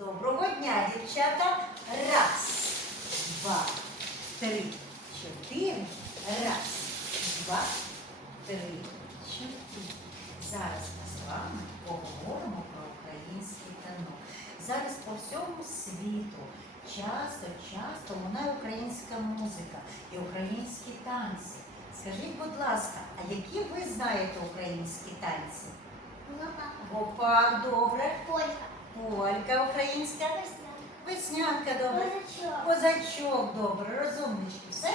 Доброго дня, дівчата. Раз, два, три, чотири. Раз, два, три, чотири. Зараз ми з вами поговоримо про український танок. Зараз по всьому світу часто, часто лунає українська музика і українські танці. Скажіть, будь ласка, а які ви знаєте українські танці? Гопак, добре. Полька. Полька українська. Веснянка добре. Козачок. Козачок добре, розумнички. Все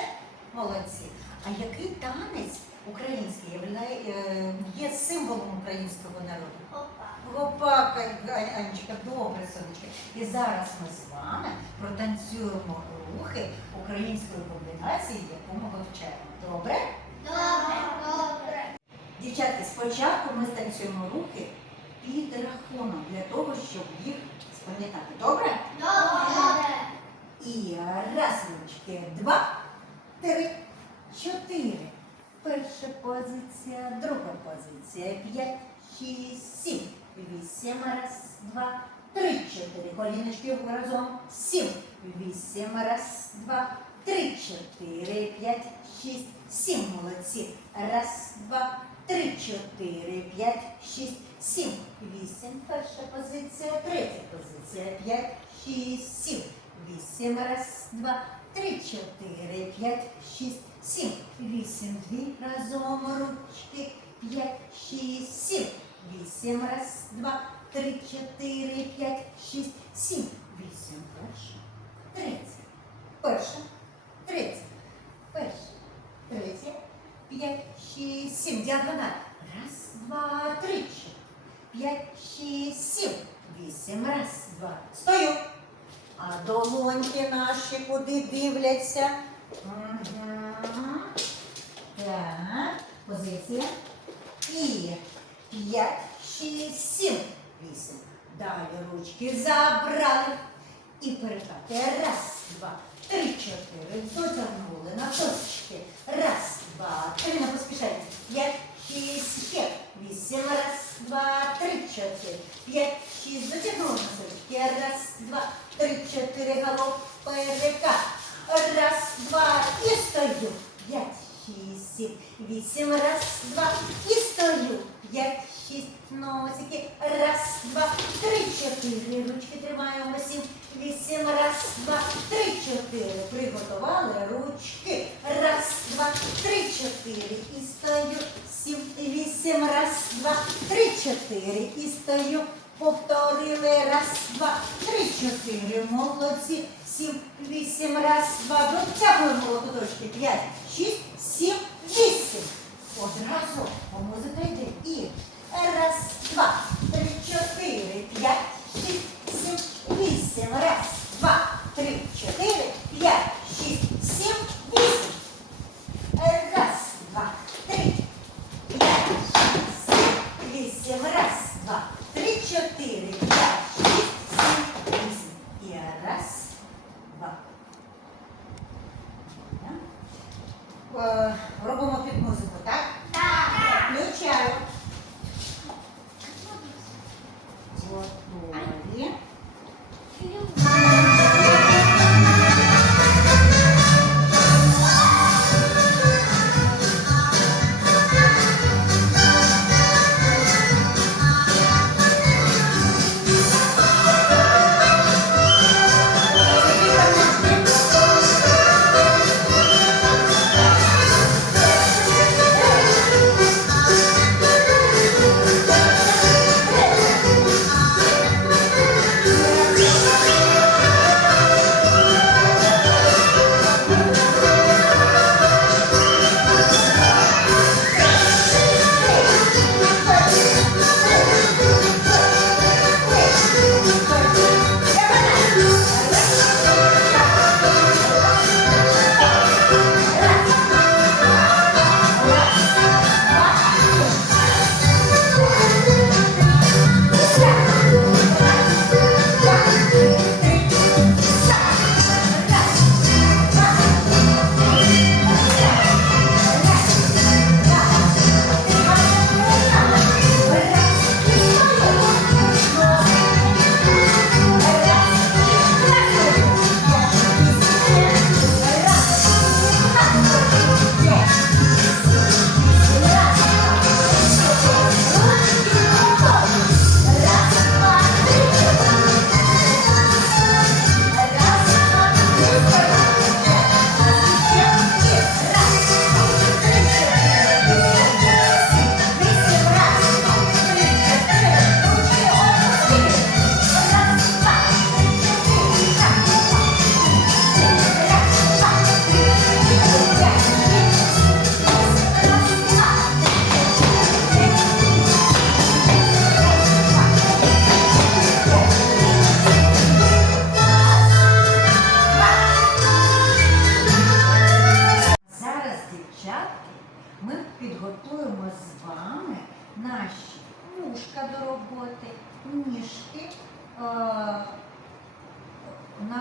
молодці. А який танець український е, є символом українського народу? Опа. Гопак, Ань- Анечка, добре, сонечко. І зараз ми з вами протанцюємо рухи української комбінації, яку ми вивчаємо. Добре? Добре. Добре. Дівчатки, спочатку ми станцюємо руки під рахунок для того, щоб їх спам'ятати. Добре? Добре. І раз, ручки, два, три, чотири. Перша позиція, друга позиція, п'ять, шість, сім. Вісім, раз, два, три, чотири. Коліночки разом. Сім. Вісім, раз, два, три, чотири, п'ять, шість, сім. Молодці. Раз, два, три, чотири, п'ять, шість, сім. Вісім. Перша позиція, третя позиція, п'ять, шість, сім. Вісім, раз, два, три, чотири, п'ять, шість, сім. Вісім, дві, разом ручки, п'ять, шість, сім. Вісім, раз, два, три, чотири, п'ять, шість, сім. Вісім, перша, третя, перша, третя, перша, третя, п'ять, шість, сім. Діагональ. Раз, п'ять, шість, сім. Вісім, раз, два. Стою. А долоньки наші куди дивляться? Так, позиція. І п'ять, шість, сім, вісім. Далі ручки забрали. І перекати. Раз, два, три, чотири. Дотягнули на точки. Раз, два, три. Не поспішайте. П'ять, шість, ще. Вісім. Раз, два, три, чотири. П'ять, шість. Дотягнули на точки. Раз, два, три, чотири. Голов перекат. Раз, два, і стою. П'ять, шість, сім, вісім, раз, два, і стою. П'ять, шість, носики. Раз, два, Ручки тримаємо. Сім, вісім, раз, два, три, чотири. Приготували ручки. Раз, два, три, чотири. І стою. Сім, вісім, раз, два, три, чотири. І стою. Повторили. Раз, два, три, чотири. Молодці. Сім, вісім, раз, два. Дотягуємо локоточки. П'ять, шість, сім, вісім. Одразу по музика йде. І раз, два, три, чотири, п'ять, шість, сім, вісім. Раз, два, три, чотири, п'ять, шість, сім, вісім. Раз, два, три, п'ять, шість, сім, вісім. Раз, два, три, чотири, п'ять, шість, сім, вісім. І раз, два. Е, Робимо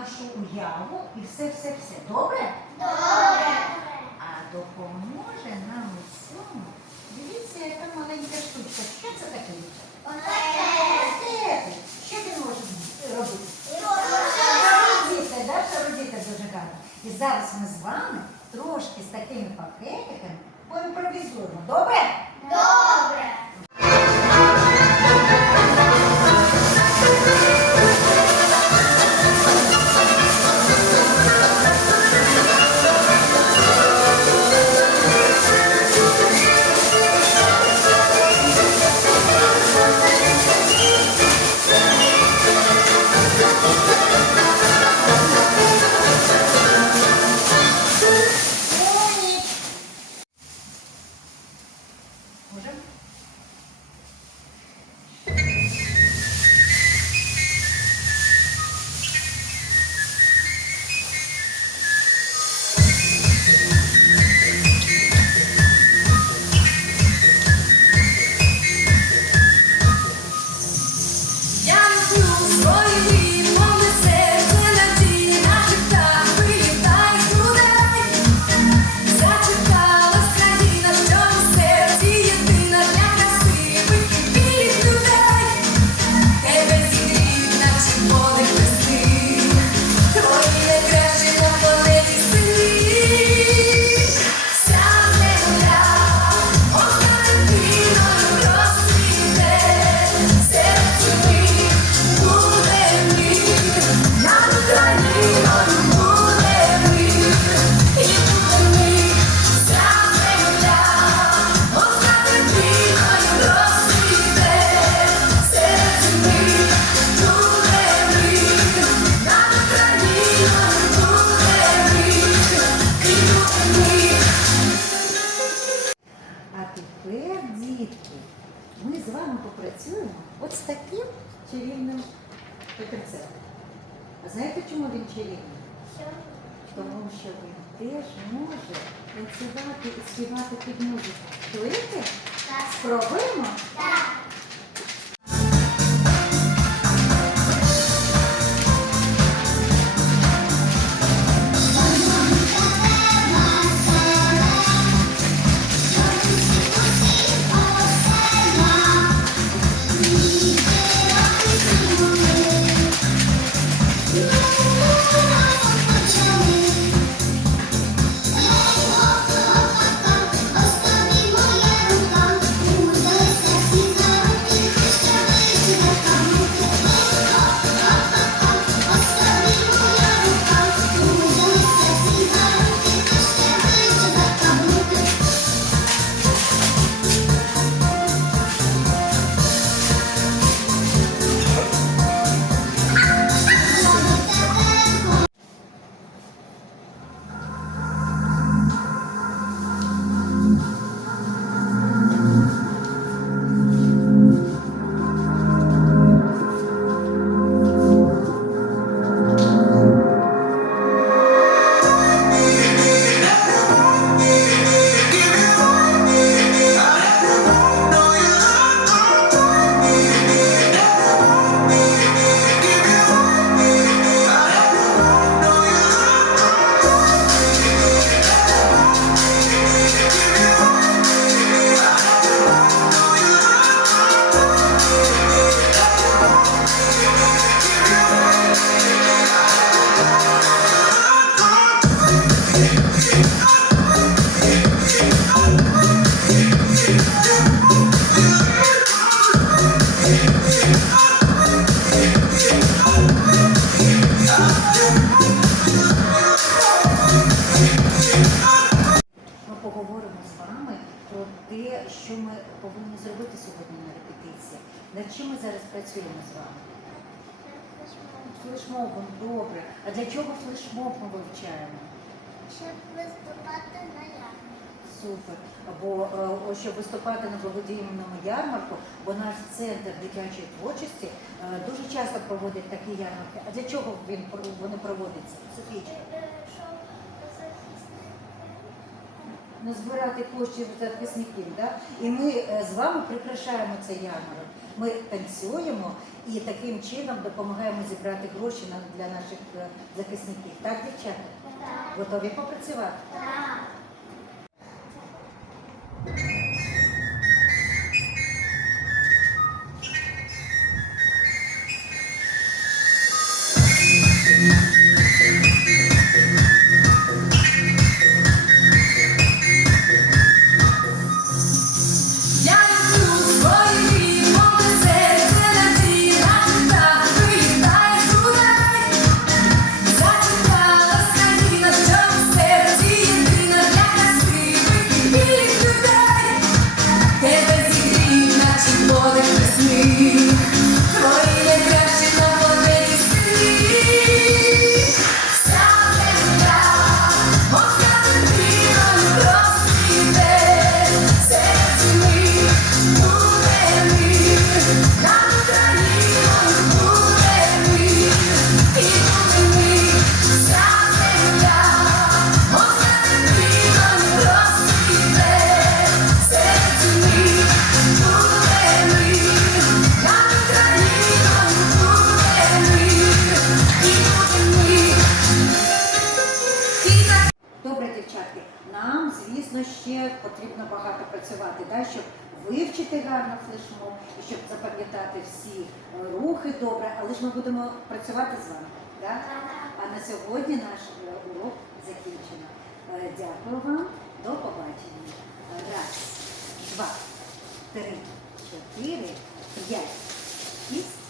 нашу уяву і все-все-все. Добре? Добре. А допоможе нам у цьому. Дивіться, яка маленька штучка. Що це таке? Пакети. Що він може робити? Шародіти, да? Шародіти дуже гарно. І зараз ми з вами трошки з такими пакетиками поімпровізуємо. Добре. Чарівним папірцем. А знаєте, чому він чарівний? Тому що він теж може танцювати і співати під музику. Чуєте? Спробуємо? Останній що ми повинні зробити сьогодні на репетиції. Над чим ми зараз працюємо з вами? Флешмобом, добре. А для чого флешмоб ми вивчаємо? щоб виступати на ярмарку. Супер. Бо е, о, щоб виступати на благодійному ярмарку, бо наш центр дитячої творчості е, дуже часто проводить такі ярмарки. А для чого він вони проводяться? Софійчик? Е, ну, збирати площі захисників, да? і ми з вами прикрашаємо цей ярмарок. Ми танцюємо і таким чином допомагаємо зібрати гроші для наших захисників. Так, дівчата? Готові попрацювати? Так. працювати, так, щоб вивчити гарно флешмоб, і щоб запам'ятати всі е, рухи добре, але ж ми будемо працювати з вами. Так? А на сьогодні наш е, урок закінчено. Е, дякую вам, до побачення. Раз, два, три, чотири, п'ять, шість.